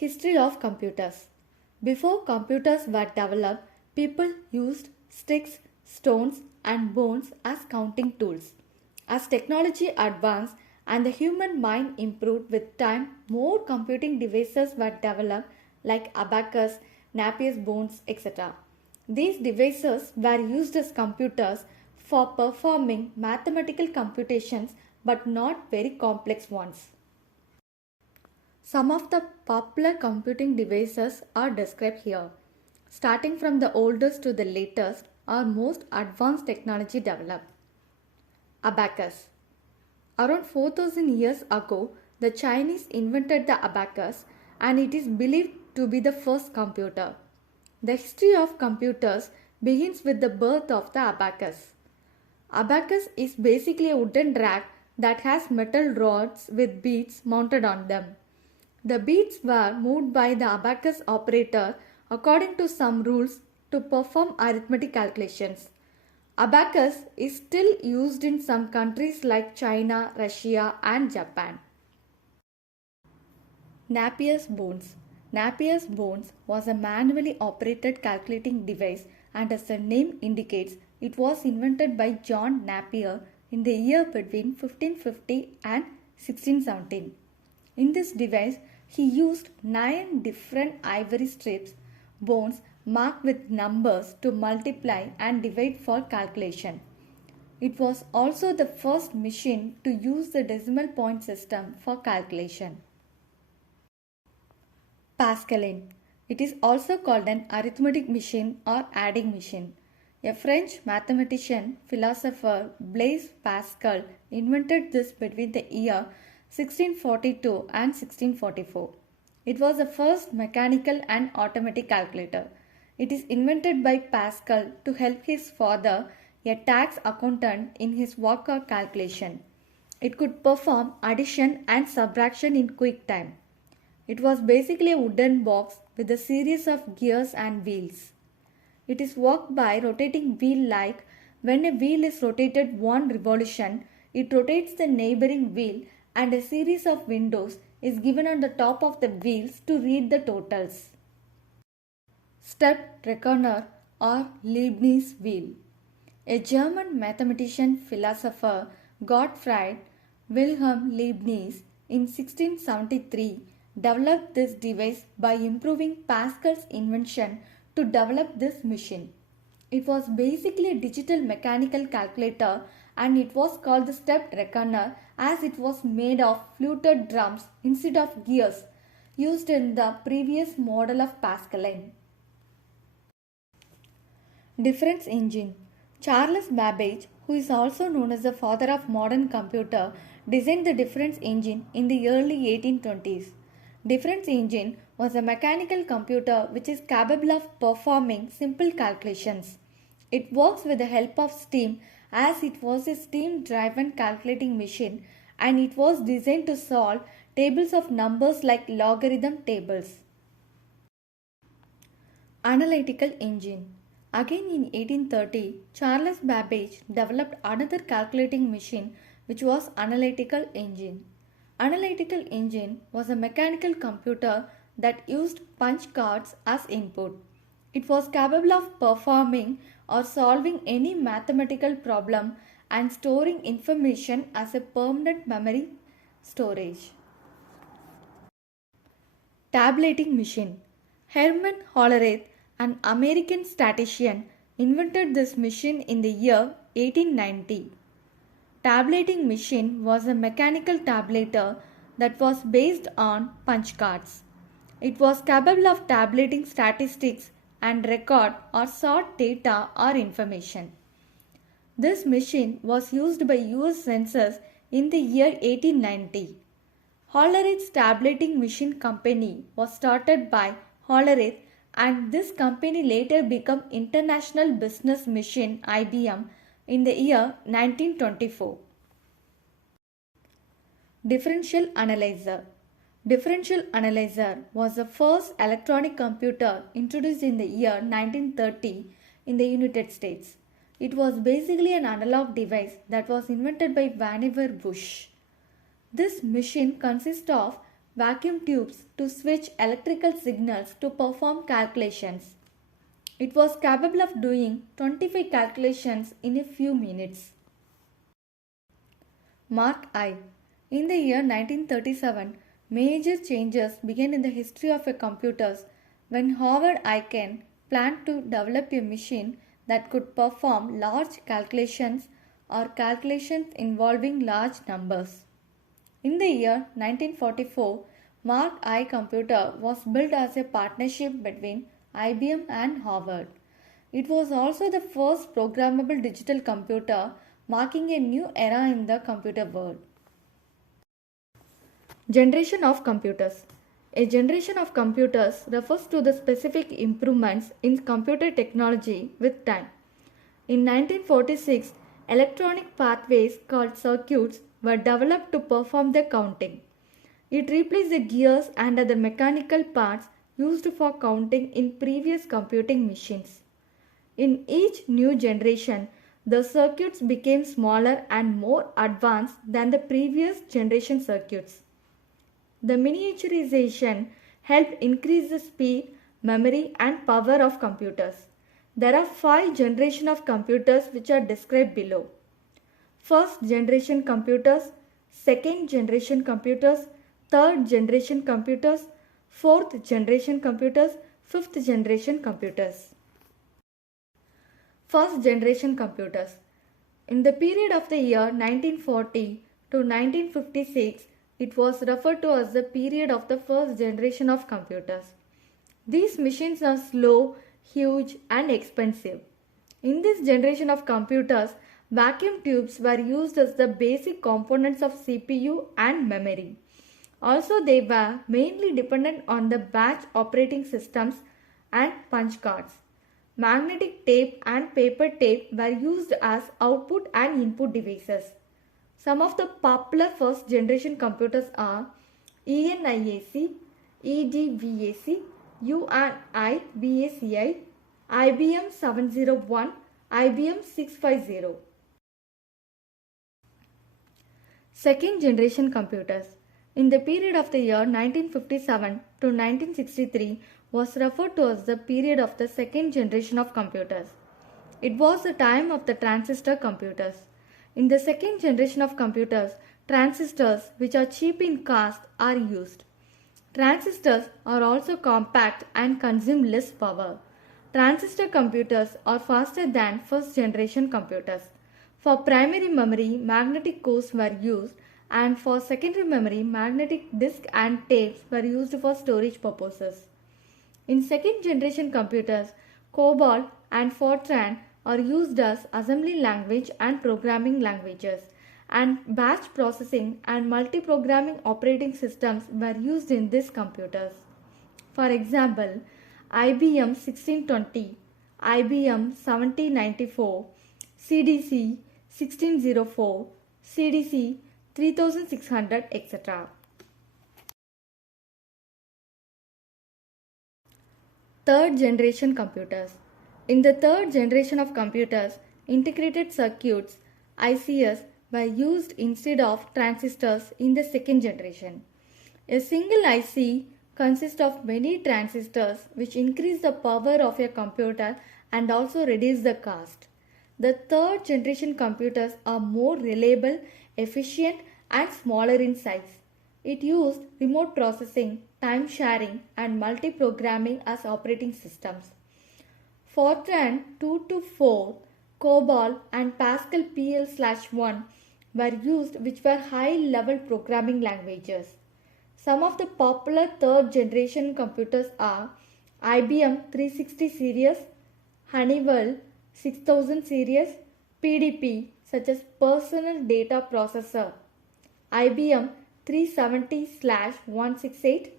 History of computers. Before computers were developed, people used sticks, stones, and bones as counting tools. As technology advanced and the human mind improved with time, more computing devices were developed like Abacus, Napier Bones, etc. These devices were used as computers for performing mathematical computations but not very complex ones. Some of the popular computing devices are described here. Starting from the oldest to the latest or most advanced technology developed. Abacus. Around 4000 years ago, the Chinese invented the abacus and it is believed to be the first computer. The history of computers begins with the birth of the abacus. Abacus is basically a wooden rack that has metal rods with beads mounted on them. The beads were moved by the abacus operator according to some rules to perform arithmetic calculations. Abacus is still used in some countries like China, Russia, and Japan. Napier's Bones. Napier's Bones was a manually operated calculating device, and as the name indicates, it was invented by John Napier in the year between 1550 and 1617. In this device, he used 9 different ivory strips, bones marked with numbers to multiply and divide for calculation. It was also the first machine to use the decimal point system for calculation. Pascaline. It is also called an arithmetic machine or adding machine. A French mathematician, philosopher Blaise Pascal invented this between the year 1642 and 1644. It was the first mechanical and automatic calculator. It is invented by Pascal to help his father, a tax accountant, in his work or calculation. It could perform addition and subtraction in quick time. It was basically a wooden box with a series of gears and wheels. It is worked by rotating wheel like when a wheel is rotated one revolution, it rotates the neighboring wheel and a series of windows is given on the top of the wheels to read the totals. Step reckoner or Leibniz wheel. A German mathematician philosopher Gottfried Wilhelm Leibniz in 1673 developed this device by improving Pascal's invention to develop this machine. It was basically a digital mechanical calculator and it was called the step reckoner as it was made of fluted drums instead of gears used in the previous model of Pascaline. Difference engine. Charles Babbage, who is also known as the father of modern computer, designed the difference engine in the early 1820s. Difference engine was a mechanical computer which is capable of performing simple calculations. It works with the help of steam as it was a steam-driven calculating machine and it was designed to solve tables of numbers like logarithm tables. Analytical Engine. Again in 1830, Charles Babbage developed another calculating machine which was Analytical Engine. Analytical Engine was a mechanical computer that used punch cards as input. It was capable of performing or solving any mathematical problem and storing information as a permanent memory storage. Tabulating Machine. Herman Hollerith, an American statistician, invented this machine in the year 1890. Tabulating machine was a mechanical tabulator that was based on punch cards. It was capable of tabulating statistics and record or sort data or information. This machine was used by US Census in the year 1890. Hollerith's tabulating machine company was started by Hollerith and this company later became International Business Machine IBM in the year 1924. Differential Analyzer. Differential Analyzer was the first electronic computer introduced in the year 1930 in the United States. It was basically an analog device that was invented by Vannevar Bush. This machine consists of vacuum tubes to switch electrical signals to perform calculations. It was capable of doing 25 calculations in a few minutes. Mark I. In the year 1937, major changes began in the history of computers when Howard Aiken planned to develop a machine that could perform large calculations or calculations involving large numbers. In the year 1944, Mark I computer was built as a partnership between IBM and Harvard. It was also the first programmable digital computer, marking a new era in the computer world. Generation of computers. A generation of computers refers to the specific improvements in computer technology with time. In 1946, electronic pathways called circuits were developed to perform the counting. It replaced the gears and other mechanical parts used for counting in previous computing machines. In each new generation, the circuits became smaller and more advanced than the previous generation circuits. The miniaturization helped increase the speed, memory, and power of computers. There are 5 generations of computers which are described below. First generation computers, second generation computers, third generation computers, fourth generation computers, fifth generation computers. First generation computers. In the period of the year 1940 to 1956, it was referred to as the period of the first generation of computers. These machines are slow, huge, and expensive. In this generation of computers, vacuum tubes were used as the basic components of CPU and memory. Also, they were mainly dependent on the batch operating systems and punch cards. Magnetic tape and paper tape were used as output and input devices. Some of the popular first generation computers are ENIAC, EDVAC, UNIVACI, IBM 701, IBM 650. Second generation computers. In the period of the year 1957 to 1963 was referred to as the period of the second generation of computers. It was the time of the transistor computers. In the second generation of computers, transistors, which are cheap in cost, are used. Transistors are also compact and consume less power. Transistor computers are faster than first generation computers. For primary memory, magnetic cores were used, and for secondary memory, magnetic disk and tapes were used for storage purposes. In second generation computers, COBOL and Fortran are used as assembly language and programming languages, and batch processing and multi-programming operating systems were used in these computers. For example, IBM 1620, IBM 7094, CDC 1604, CDC 3600, etc. Third generation computers. In the third generation of computers, integrated circuits ICs were used instead of transistors in the second generation. A single IC consists of many transistors which increase the power of a computer and also reduce the cost. The third generation computers are more reliable, efficient, and smaller in size. It used remote processing, time sharing, and multi-programming as operating systems. Fortran 2 to 4, COBOL, and Pascal PL/1 were used, which were high-level programming languages. Some of the popular third generation computers are IBM 360 series, Honeywell 6000 series, PDP such as Personal Data Processor, IBM 370/168,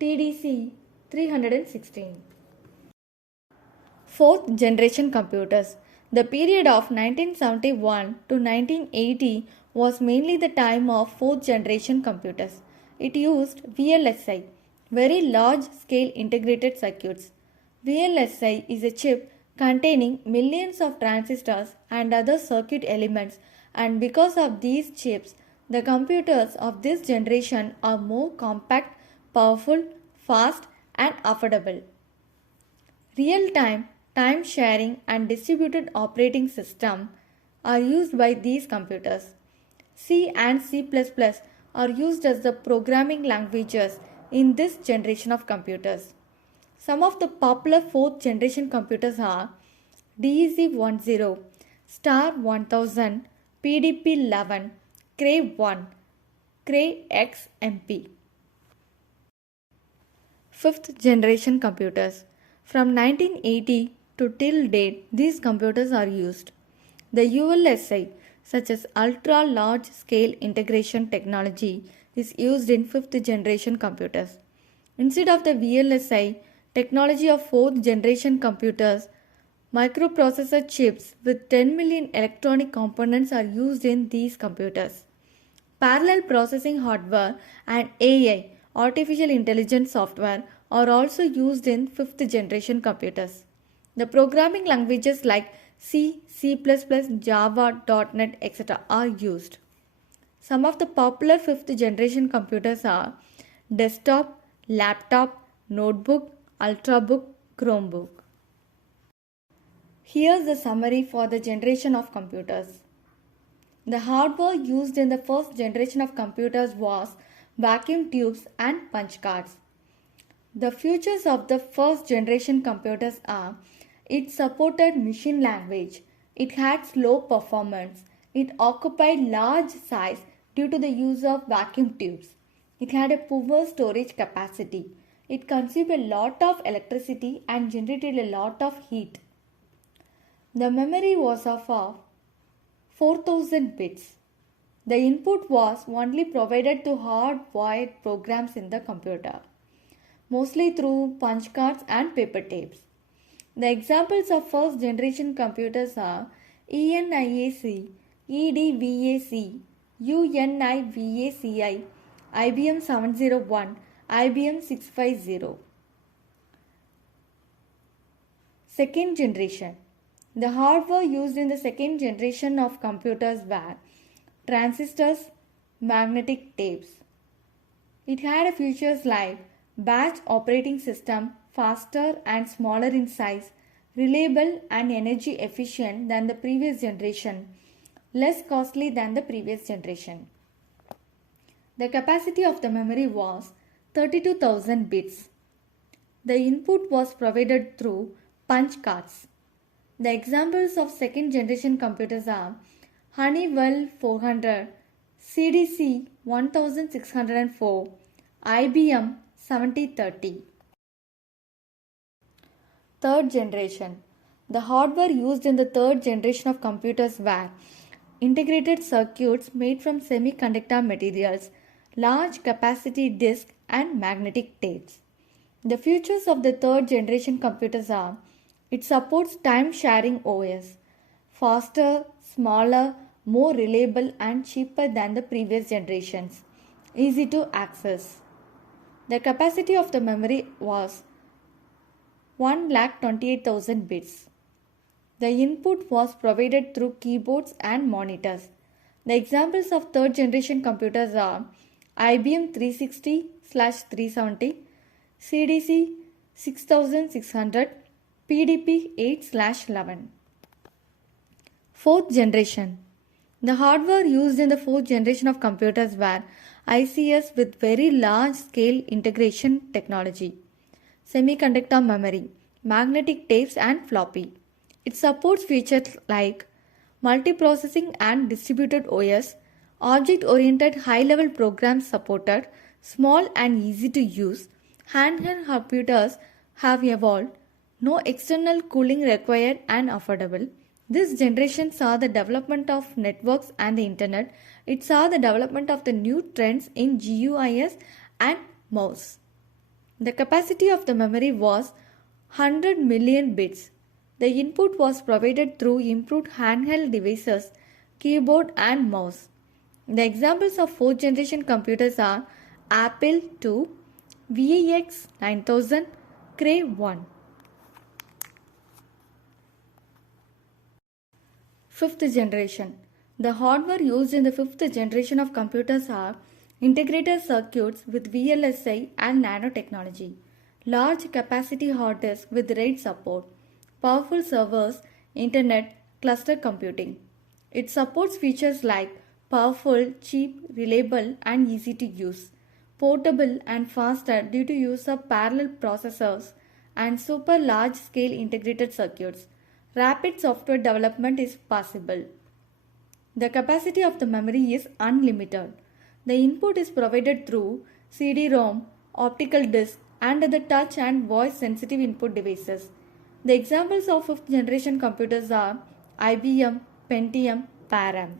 TDC 316. Fourth generation computers. The period of 1971 to 1980 was mainly the time of fourth generation computers. It used VLSI, very large scale integrated circuits. VLSI is a chip containing millions of transistors and other circuit elements, and because of these chips, the computers of this generation are more compact, powerful, fast, and affordable. Real-time, time-sharing, and distributed operating system are used by these computers. C and C++ are used as the programming languages in this generation of computers. Some of the popular fourth generation computers are DEC-10, Star 1000, PDP-11, Cray-1, Cray-XMP. Fifth generation computers. From 1980 to till date, these computers are used. The ULSI, such as Ultra Large Scale Integration Technology, is used in fifth generation computers. Instead of the VLSI technology of fourth generation computers, microprocessor chips with 10 million electronic components are used in these computers. Parallel processing hardware and AI, artificial intelligence software, are also used in fifth generation computers. The programming languages like C, C++, Java, .NET, etc. are used. Some of the popular fifth generation computers are desktop, laptop, notebook, ultrabook, Chromebook. Here's the summary for the generation of computers. The hardware used in the first generation of computers was vacuum tubes and punch cards. The features of the first generation computers are: it supported machine language, it had slow performance, it occupied large size due to the use of vacuum tubes, it had a poor storage capacity, it consumed a lot of electricity and generated a lot of heat. The memory was of 4000 bits. The input was only provided to hard-wired programs in the computer, mostly through punch cards and paper tapes. The examples of first generation computers are ENIAC, EDVAC, UNIVACI, IBM 701, IBM 650. Second generation. The hardware used in the second generation of computers were transistors, magnetic tapes. It had features like batch operating system, faster and smaller in size, reliable and energy efficient than the previous generation, less costly than the previous generation. The capacity of the memory was 32,000 bits. The input was provided through punch cards. The examples of second generation computers are Honeywell 400, CDC 1604, IBM 7030. Third generation. The hardware used in the third generation of computers were integrated circuits made from semiconductor materials, large capacity disk, and magnetic tapes. The features of the third generation computers are: it supports time-sharing OS, faster, smaller, more reliable and cheaper than the previous generations, easy to access. The capacity of the memory was 1,28,000 bits. The input was provided through keyboards and monitors. The examples of third generation computers are IBM 360/370, CDC 6600, PDP 8/11. Fourth generation. The hardware used in the fourth generation of computers were ICs with very large scale integration technology, semiconductor memory, magnetic tapes and floppy. It supports features like multiprocessing and distributed OS, object-oriented high-level programs supported, small and easy to use. Handheld computers have evolved, no external cooling required and affordable. This generation saw the development of networks and the internet. It saw the development of the new trends in GUIs and mouse. The capacity of the memory was 100 million bits. The input was provided through improved handheld devices, keyboard and mouse. The examples of fourth generation computers are Apple II, VAX 9000, Cray 1. Fifth generation. The hardware used in the fifth generation of computers are integrated circuits with VLSI and nanotechnology, large capacity hard disks with RAID support, powerful servers, internet, cluster computing. It supports features like powerful, cheap, reliable, and easy to use, portable and faster due to use of parallel processors and super large scale integrated circuits. Rapid software development is possible. The capacity of the memory is unlimited. The input is provided through CD-ROM, optical disc, and the touch and voice sensitive input devices. The examples of fifth generation computers are IBM, Pentium, Param.